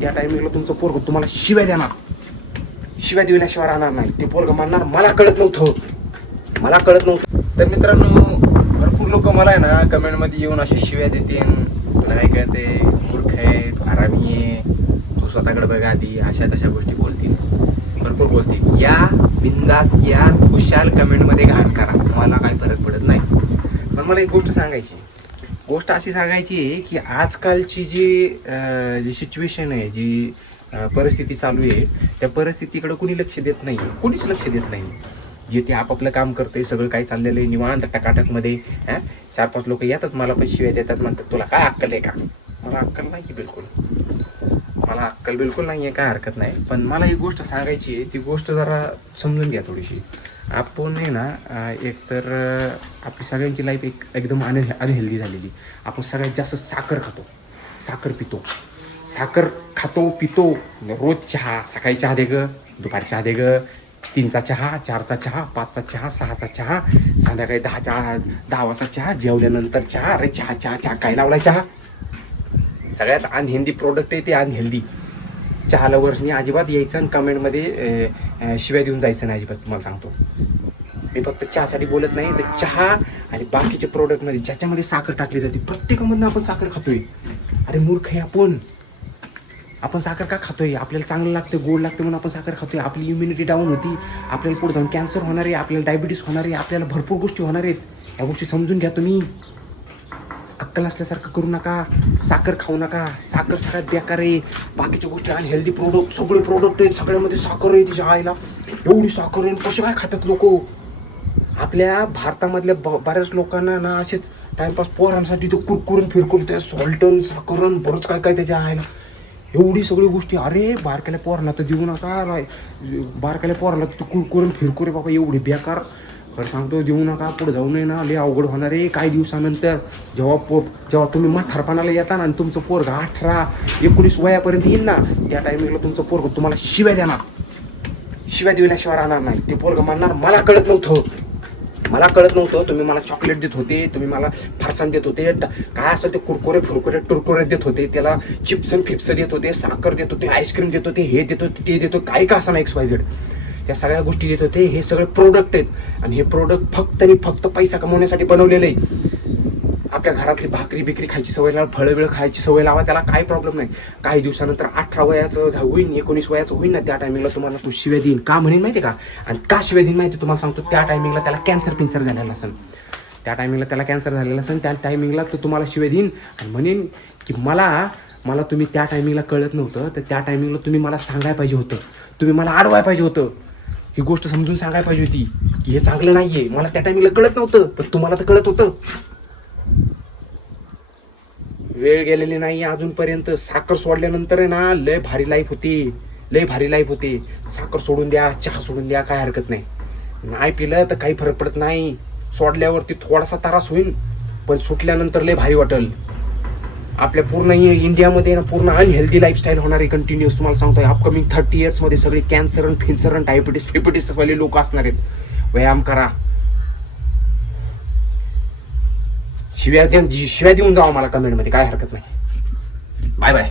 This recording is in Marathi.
त्या टायमिंगला तुमचं पोरग तुम्हाला शिव्या देणार. शिव्या दिल्याशिवाय राहणार नाही. ते पोरग म्हणणार मला कळत नव्हतं. मला कळत नव्हतं. तर मित्रांनो भरपूर लोक मला आहे ना कमेंटमध्ये येऊन अशी शिव्या देतील. तुला काय कळते मूर्ख आहे आरामी आहे. तू स्वतःकडे बघा आधी. अशा तशा गोष्टी बोलतील. भरपूर बोलतील. या बिंदास या खुशाल कमेंटमध्ये घाण करा. मला काही फरक पडत नाही. पण मला एक गोष्ट सांगायची गोष्ट अशी सांगायची आहे की आजकालची जी जी सिच्युएशन आहे जी परिस्थिती चालू आहे त्या परिस्थितीकडे कुणी लक्ष देत नाही. कुणीच लक्ष देत नाही. जे ते आपापलं काम करते सगळं काही चाललेलं आहे निवांत टकाटकमध्ये हा? चार पाच लोक येतात मला पण शिव्या देतात म्हणतात तुला काय अक्कल आहे का? मला अक्कल नाही की बिलकुल. मला अक्कल बिलकुल नाही आहे काय हरकत नाही. पण मला एक गोष्ट सांगायची आहे ती गोष्ट जरा समजून घ्या थोडीशी. आपण आहे ना एकतर एक तर आपली सगळ्यांची लाईफ एक एकदम अन अनहेल्दी झालेली. आपण सगळ्यात जास्त साखर खातो. साखर पितो. साखर खातो पितो. रोज चहा. सकाळी चहा दे ग दुपारी चहा दे ग. तीनचा चहा चारचा चहा पाचचा चहा सहाचा चहा संध्याकाळी दहा चहा दहा वाजता चहा जेवल्यानंतर चहा. अरे चहा चहा चहा. काय लावलाय चहा? सगळ्यात अनहेल्दी प्रोडक्ट आहे ते अनहेल्दी चहाला लवर्सनी अजिबात यायचं आणि कमेंटमध्ये शिव्या देऊन जायचं नाही अजिबात तुम्हाला सांगतो. मी फक्त चहासाठी बोलत नाही तर चहा आणि बाकीचे प्रोडक्टमध्ये ज्याच्यामध्ये साखर टाकली जाते प्रत्येकामधनं आपण साखर खातोय. अरे मूर्ख आहे आपण. आपण साखर का खातोय? आपल्याला चांगलं लागतं गोड लागतं म्हणून आपण साखर खातोय. आपली इम्युनिटी डाऊन होती. आपल्याला पुढे जाऊन कॅन्सर होणार आहे आपल्याला डायबिटीस होणार आहे आपल्याला भरपूर गोष्टी होणार आहेत. या गोष्टी समजून घ्या तुम्ही. अक्कल असल्यासारखं करू नका. साखर खाऊ नका. साखर सगळ्यात बेकार आहे. बाकीच्या गोष्टी आणि हेल्दी प्रोडक्ट सगळे प्रोडक्ट आहेत सगळ्यामध्ये साखर आहे तिच्या आईला. एवढी साखर आहे कसे काय खातात लोक? आपल्या भारतामधल्या ब बऱ्याच लोकांना ना असेच टाइमपास पोरांसाठी ते कुरकुरून फिरकून त्या सॉल्टन साखरन बरंच काय काय त्याच्या आईला. एवढी सगळी गोष्टी. अरे बारकाल्या पोरांना तर देऊ नका. राय बारकाल्या पोरांना तर कुरकुरून फिरकुरे बाबा. एवढे बेकार. खरं सांगतो देऊ नका पुढे जाऊ नये ना. लय अवघड होणार आहे. काही दिवसानंतर जेव्हा पो जेव्हा तुम्ही म्हातारपणाला येता ना आणि तुमचं पोरग अठरा एकोणीस वयापर्यंत येईल ना त्या टायमिंगला तुमचं पोरग तुम्हाला शिव्या देणार. शिव्या दिल्याशिवाय राहणार नाही. ते पोरग म्हणणार मला कळत नव्हतं. मला कळत नव्हतं. तुम्ही मला चॉकलेट देत होते. तुम्ही मला फरसाण देत होते. काय असेल ते कुरकुरे फुरकुरे टुरकुरे देत होते. त्याला चिप्स आणि फिप्स देत होते. साखर देत होते. आईस्क्रीम देत होते. हे देत होते ते देतो होते. काय का असं एक्स वाय झेड त्या सगळ्या गोष्टी देत होते हे सगळे प्रोडक्ट आहेत. आणि हे प्रोडक्ट फक्त आणि फक्त पैसा कमवण्यासाठी बनवलेले आहे आपल्या घरातली भाकरी बिकरी खायची सवय लावा फळं बिळं खायची सवय लावा त्याला काही प्रॉब्लेम नाही. काही दिवसानंतर अठरा वयाचं होईन एकोणीस वयाचं होईन ना त्या टायमिंगला तुम्हाला तो शिव्या देईन. का म्हणेन माहिती का? आणि का शिव्या देईन माहिती तुम्हाला सांगतो त्या टायमिंगला त्याला कॅन्सर पिन्सर झालेला असेल त्या टायमिंगला त्याला कॅन्सर झालेला असेल त्या टायमिंगला तो तुम्हाला शिव्या देईन. आणि म्हणेन की मला मला तुम्ही त्या टायमिंगला कळत नव्हतं तर त्या टायमिंगला तुम्ही मला सांगायला पाहिजे होतं. तुम्ही मला आडवाय पाहिजे होतं. ही गोष्ट समजून सांगायला पाहिजे होती की हे चांगलं नाहीये. मला त्या टायमिंगला कळत नव्हतं पण तुम्हाला तर कळत होतं. वेळ गेलेली नाही अजूनपर्यंत. साखर सोडल्यानंतर आहे ना लय भारी लाईफ होती. लय भारी लाईफ होती. साखर सोडून द्या चहा सोडून द्या काय हरकत नाही. नाही पिलं तर काही फरक पडत नाही. सोडल्यावरती थोडासा त्रास होईल पण सुटल्यानंतर लय भारी वाटेल. आपल्या पूर्ण इंडियामध्ये ना पूर्ण अनहेल्दी लाईफस्टाईल होणार आहे कंटिन्युअस तुम्हाला सांगतोय. अपकमिंग थर्टी इयर्समध्ये सगळे कॅन्सर आणि फिन्सर आणि डायबिटीस फिबिटीस वाले लोक असणार आहेत. व्यायाम करा. शिव्या शिव्या देऊन जावा मला कमेंटमध्ये काय हरकत नाही. Bye bye